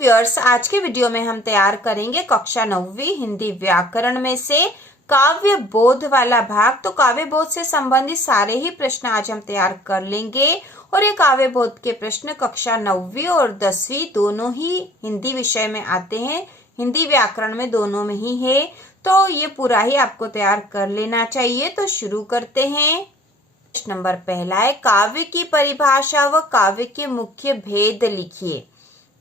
Viewers, आज के video में हम तैयार करेंगे कक्षा 9वीं हिंदी व्याकरण में से काव्य बोध वाला भाग। तो काव्य बोध से संबंधित सारे ही प्रश्न आज हम तैयार कर लेंगे और ये काव्य बोध के प्रश्न कक्षा 9वीं और 10वीं दोनों ही हिंदी विषय में आते हैं, हिंदी व्याकरण में दोनों में ही है। तो ये पूरा ही आपको तैयार कर लेना चाहिए। तो शुरू करते हैं। प्रश्न नंबर पहला है, काव्य की परिभाषा व काव्य के मुख्य भेद लिखिए।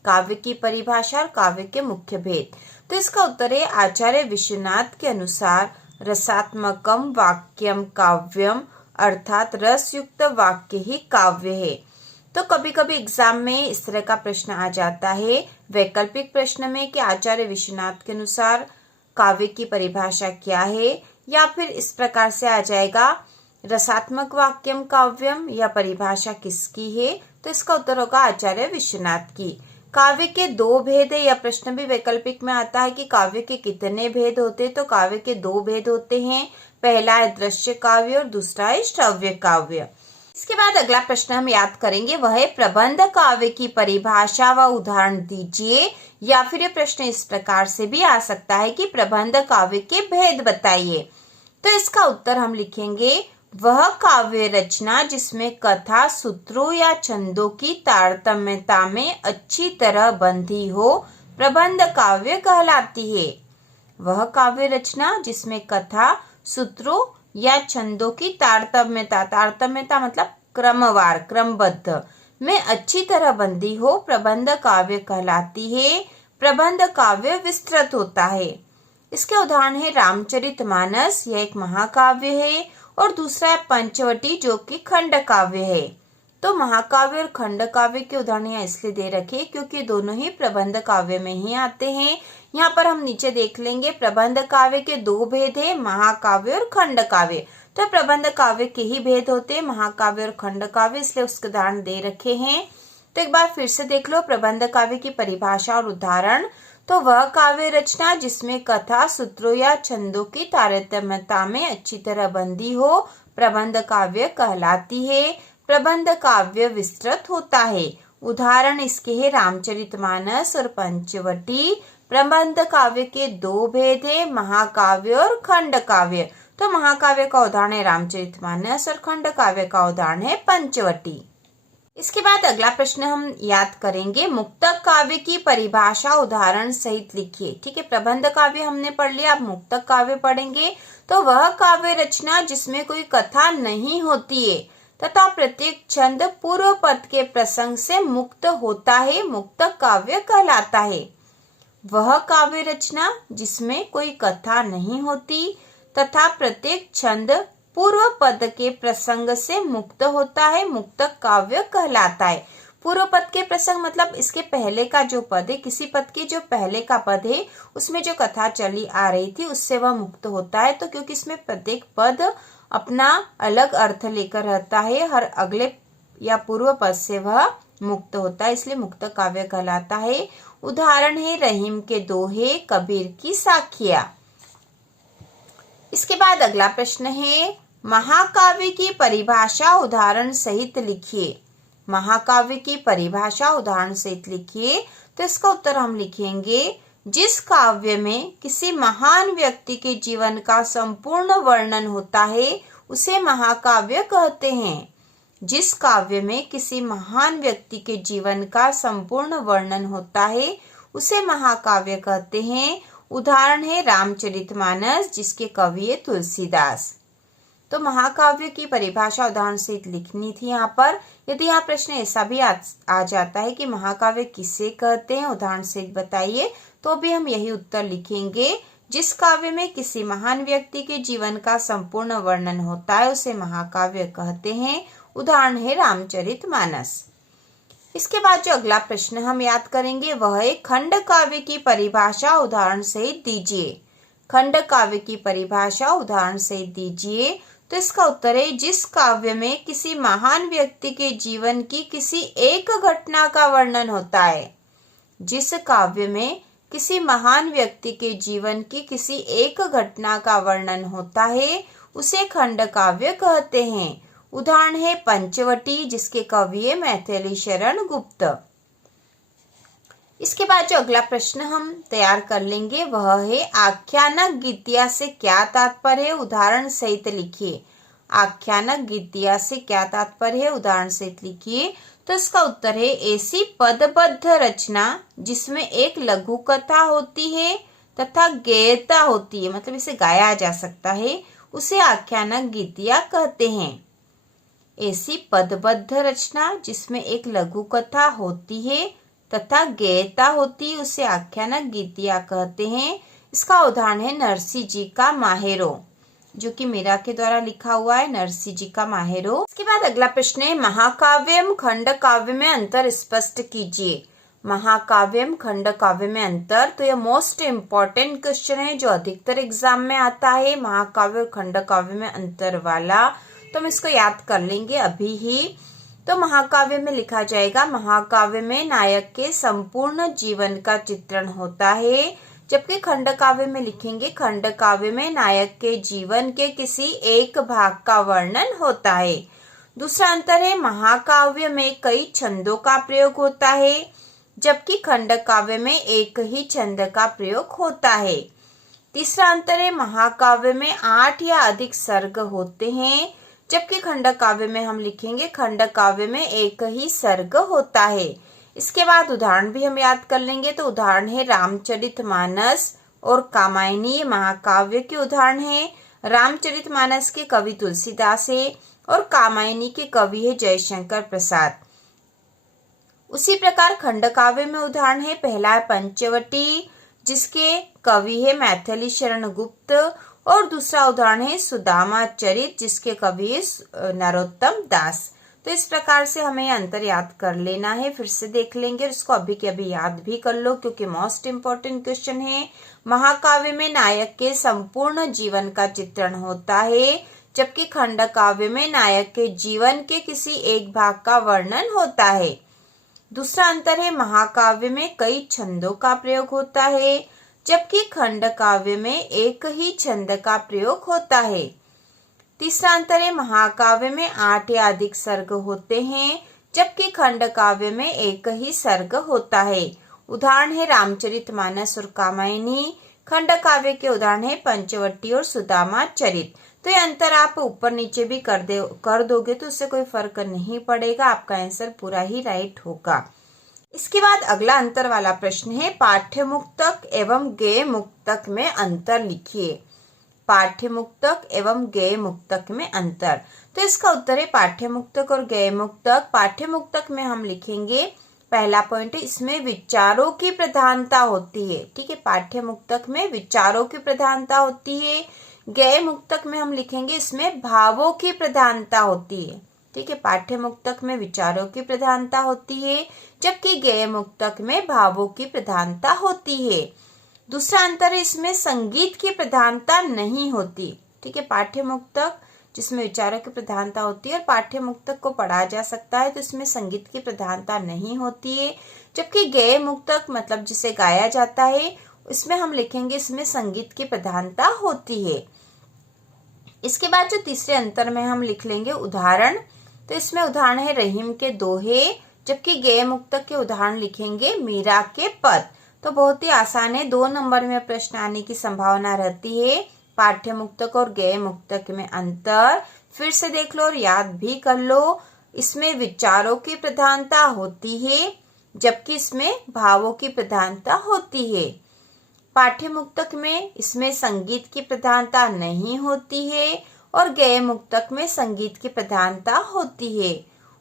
काव्य की परिभाषा और काव्य के मुख्य भेद। तो इसका उत्तर है आचार्य विश्वनाथ के अनुसार रसात्मकम वाक्यम काव्यम, अर्थात रस युक्त वाक्य ही काव्य है। तो कभी कभी एग्जाम में इस तरह का प्रश्न आ जाता है वैकल्पिक प्रश्न में कि आचार्य विश्वनाथ के अनुसार काव्य की परिभाषा क्या है, या फिर इस प्रकार से आ जाएगा रसात्मक वाक्यम काव्यम, या परिभाषा किसकी है। तो इसका उत्तर होगा आचार्य विश्वनाथ की। काव्य के दो भेद है, यह प्रश्न भी वैकल्पिक में आता है कि काव्य के कितने भेद होते हैं। तो काव्य के दो भेद होते हैं, पहला है दृश्य काव्य और दूसरा है श्रव्य काव्य। इसके बाद अगला प्रश्न हम याद करेंगे, वह है प्रबंध काव्य की परिभाषा व उदाहरण दीजिए। या फिर ये प्रश्न इस प्रकार से भी आ सकता है कि प्रबंध काव्य के भेद बताइए। तो इसका उत्तर हम लिखेंगे, वह काव्य रचना जिसमें कथा सूत्रों या छंदों की तारतम्यता में अच्छी तरह बंधी हो, प्रबंध काव्य कहलाती है। वह काव्य रचना जिसमें कथा सूत्रों या छंदों की तारतम्यता मतलब क्रमवार, क्रमबद्ध में अच्छी तरह बंधी हो, प्रबंध काव्य कहलाती है। प्रबंध काव्य विस्तृत होता है। इसके उदाहरण है रामचरितमानस, यह एक महाकाव्य है, और दूसरा है पंचवटी जो कि खंड काव्य है। तो महाकाव्य और खंड काव्य के उदाहरण यहाँ इसलिए दे रखे क्योंकि दोनों ही प्रबंध काव्य में ही आते हैं। यहाँ पर हम नीचे देख लेंगे प्रबंध काव्य के दो भेद है, महाकाव्य और खंड काव्य। तो प्रबंध काव्य के ही भेद होते हैं, महाकाव्य और खंड काव्य, इसलिए उसके उदाहरण दे रखे हैं। तो एक बार फिर से देख लो प्रबंध काव्य की परिभाषा और उदाहरण। तो वह काव्य रचना जिसमें कथा सूत्रों या छंदों की तारतम्यता में अच्छी तरह बंधी हो, प्रबंध काव्य कहलाती है। प्रबंध काव्य विस्तृत होता है। उदाहरण इसके है रामचरितमानस और पंचवटी। प्रबंध काव्य के दो भेद है, महाकाव्य और खंड काव्य। तो महाकाव्य का उदाहरण है रामचरितमानस और खंड काव्य का उदाहरण है पंचवटी। इसके बाद अगला प्रश्न हम याद करेंगे, मुक्तक काव्य की परिभाषा उदाहरण सहित लिखिए। ठीक है, प्रबंध काव्य हमने पढ़ लिया, अब मुक्तक काव्य पढ़ेंगे। तो वह काव्य रचना जिसमें कोई कथा नहीं होती है तथा प्रत्येक छंद पूर्व पद के प्रसंग से मुक्त होता है, मुक्तक काव्य कहलाता है। वह काव्य रचना जिसमें कोई कथा नहीं होती तथा प्रत्येक छंद पूर्व पद के प्रसंग से मुक्त होता है, मुक्तक काव्य कहलाता है। पूर्व पद के प्रसंग मतलब इसके पहले का जो पद है, किसी पद के जो पहले का पद है उसमें जो कथा चली आ रही थी उससे वह मुक्त होता है। तो क्योंकि इसमें प्रत्येक पद अपना अलग अर्थ लेकर रहता है, हर अगले या पूर्व पद से वह मुक्त होता है, इसलिए मुक्तक काव्य कहलाता है। उदाहरण है रहीम के दोहे, कबीर की साखियां। इसके बाद अगला प्रश्न है, महाकाव्य की परिभाषा उदाहरण सहित लिखिए। महाकाव्य की परिभाषा उदाहरण सहित लिखिए। तो इसका उत्तर हम लिखेंगे, जिस काव्य में किसी महान व्यक्ति के जीवन का संपूर्ण वर्णन होता है उसे महाकाव्य कहते हैं। जिस काव्य में किसी महान व्यक्ति के जीवन का संपूर्ण वर्णन होता है उसे महाकाव्य कहते हैं। उदाहरण है रामचरितमानस जिसके कवि है तुलसीदास। तो महाकाव्य की परिभाषा उदाहरण सहित लिखनी थी यहाँ पर। यदि यहाँ प्रश्न ऐसा भी आ जाता है कि महाकाव्य किसे कहते हैं, उदाहरण सहित बताइए, तो भी हम यही उत्तर लिखेंगे, जिस काव्य में किसी महान व्यक्ति के जीवन का संपूर्ण वर्णन होता है उसे महाकाव्य कहते हैं। उदाहरण है रामचरितमानस। इसके बाद जो अगला प्रश्न हम याद करेंगे वह है खंड काव्य की परिभाषा उदाहरण सहित दीजिए। खंड काव्य की परिभाषा उदाहरण सहित दीजिए। तो इसका उत्तर है, जिस काव्य में किसी महान व्यक्ति के जीवन की किसी एक घटना का वर्णन होता है। जिस काव्य में किसी महान व्यक्ति के जीवन की किसी एक घटना का वर्णन होता है उसे खंड काव्य कहते हैं। उदाहरण है पंचवटी जिसके कवि है मैथिली शरण गुप्त। इसके बाद जो अगला प्रश्न हम तैयार कर लेंगे वह है आख्यानक गीतिया से क्या तात्पर्य है, उदाहरण सहित लिखिए। आख्यानक गीतिया से क्या तात्पर्य है, उदाहरण सहित लिखिए। तो इसका उत्तर है ऐसी पदबद्ध रचना जिसमें एक लघु कथा होती है तथा गेयता होती है, मतलब इसे गाया जा सकता है, उसे आख्यानक गीतिया कहते हैं। ऐसी पदबद्ध रचना जिसमें एक लघु कथा होती है तथा गेयता होती है उसे आख्यानक गीतिया कहते हैं। इसका उदाहरण है नरसिंह जी का माहेरो, जो कि मीरा के द्वारा लिखा हुआ है, नरसिंह जी का माहेरो। इसके बाद अगला प्रश्न है महाकाव्यम खंड काव्य में अंतर स्पष्ट कीजिए। महाकाव्यम खंड काव्य में अंतर, तो यह मोस्ट इम्पोर्टेंट क्वेश्चन है जो अधिकतर एग्जाम में आता है, महाकाव्य और खंड काव्य में अंतर वाला। तो हम इसको याद कर लेंगे अभी ही। तो महाकाव्य में लिखा जाएगा, महाकाव्य में नायक के संपूर्ण जीवन का चित्रण होता है, जबकि खंड काव्य में लिखेंगे खंड काव्य में नायक के जीवन के किसी एक भाग का वर्णन होता है। दूसरा अंतर है महाकाव्य में कई छंदों का प्रयोग होता है, जबकि खंड काव्य में एक ही छंद का प्रयोग होता है। तीसरा अंतर है महाकाव्य में 8 या अधिक सर्ग होते हैं, जबकि खंड काव्य में हम लिखेंगे खंड काव्य में एक ही सर्ग होता है। इसके बाद उदाहरण भी हम याद कर लेंगे। तो उदाहरण है रामचरितमानस और कामायनी, महाकाव्य के उदाहरण है। रामचरितमानस के कवि तुलसीदास है और कामायनी के कवि है जयशंकर प्रसाद। उसी प्रकार खंड काव्य में उदाहरण है, पहला है पंचवटी जिसके कवि है मैथिली शरण गुप्त, और दूसरा उदाहरण है सुदामा चरित जिसके कवि है नरोत्तम दास। तो इस प्रकार से हमें अंतर याद कर लेना है। फिर से देख लेंगे और इसको अभी के अभी याद भी कर लो क्योंकि मोस्ट इम्पोर्टेंट क्वेश्चन है। महाकाव्य में नायक के संपूर्ण जीवन का चित्रण होता है, जबकि खंड काव्य में नायक के जीवन के किसी एक भाग का वर्णन होता है। दूसरा अंतर है महाकाव्य में कई छंदों का प्रयोग होता है, जबकि खंड काव्य में एक ही छंद का प्रयोग होता है। तीसरा अंतर है महाकाव्य में 8 या अधिक सर्ग होते हैं, जबकि खंड काव्य में एक ही सर्ग होता है। उदाहरण है रामचरितमानस और कामायनी। खंड काव्य के उदाहरण है पंचवटी और सुदामा चरित। तो ये अंतर आप ऊपर नीचे भी कर दोगे तो उससे कोई फर्क नहीं पड़ेगा, आपका आंसर पूरा ही राइट होगा। इसके बाद अगला अंतर वाला प्रश्न है पाठ्य मुक्तक एवं गेय मुक्तक में अंतर लिखिए। पाठ्य मुक्तक एवं गेय मुक्तक में अंतर, तो इसका उत्तर है पाठ्य मुक्तक और गेय मुक्तक। पाठ्य मुक्तक में हम लिखेंगे, पहला पॉइंट है इसमें विचारों की प्रधानता होती है, ठीक है, पाठ्य मुक्तक में विचारों की प्रधानता होती है। गेय मुक्तक में हम लिखेंगे इसमें भावों की प्रधानता होती है, ठीक है, पाठ्य मुक्तक में विचारों की प्रधानता होती है, जबकि गेय मुक्तक में भावों की प्रधानता होती है। दूसरा अंतर है इसमें संगीत की प्रधानता नहीं होती, ठीक है, पाठ्य मुक्तक जिसमें विचारों की प्रधानता होती है और पाठ्य मुक्तक को पढ़ा जा सकता है तो इसमें संगीत की प्रधानता नहीं होती है, जबकि गेय मुक्तक मतलब जिसे गाया जाता है इसमें हम लिखेंगे इसमें संगीत की प्रधानता होती है। इसके बाद जो तीसरे अंतर में हम लिख लेंगे उदाहरण, तो इसमें उदाहरण है रहीम के दोहे, जबकि गेय मुक्तक के उदाहरण लिखेंगे मीरा के पद। तो बहुत ही आसान है, 2 नंबर में प्रश्न आने की संभावना रहती है। पाठ्य मुक्तक और गेय मुक्तक में अंतर फिर से देख लो और याद भी कर लो। इसमें विचारों की प्रधानता होती है, जबकि इसमें भावों की प्रधानता होती है। पाठ्य मुक्तक में इसमें संगीत की प्रधानता नहीं होती है और गेय मुक्तक में संगीत की प्रधानता होती है।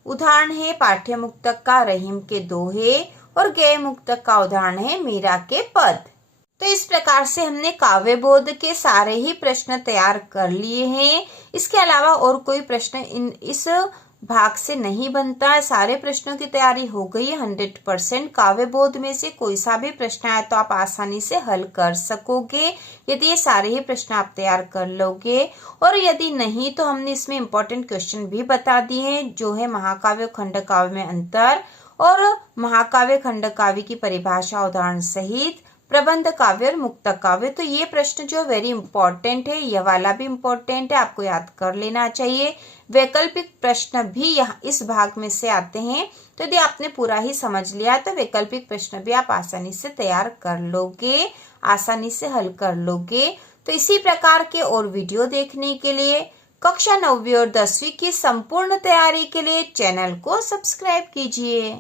उदाहरण है पाठ्य मुक्तक का रहीम के दोहे और गेय मुक्तक का उदाहरण है मीरा के पद। तो इस प्रकार से हमने काव्य बोध के सारे ही प्रश्न तैयार कर लिए हैं। इसके अलावा और कोई प्रश्न इस भाग से नहीं बनता है। सारे प्रश्नों की तैयारी हो गई है 100%। काव्य बोध में से कोई सा भी प्रश्न आए तो आप आसानी से हल कर सकोगे यदि ये सारे ही प्रश्न आप तैयार कर लोगे, और यदि नहीं तो हमने इसमें इम्पोर्टेंट क्वेश्चन भी बता दिए हैं जो है महाकाव्य खंड काव्य में अंतर और महाकाव्य खंड काव्य की परिभाषा उदाहरण सहित, प्रबंध काव्य और मुक्त काव्य। तो ये प्रश्न जो वेरी इंपॉर्टेंट है, यह वाला भी इंपॉर्टेंट है, आपको याद कर लेना चाहिए। वैकल्पिक प्रश्न भी यहाँ इस भाग में से आते हैं, तो यदि आपने पूरा ही समझ लिया तो वैकल्पिक प्रश्न भी आप आसानी से तैयार कर लोगे, आसानी से हल कर लोगे। तो इसी प्रकार के और वीडियो देखने के लिए, कक्षा 9वीं और 10वीं की संपूर्ण तैयारी के लिए चैनल को सब्सक्राइब कीजिए।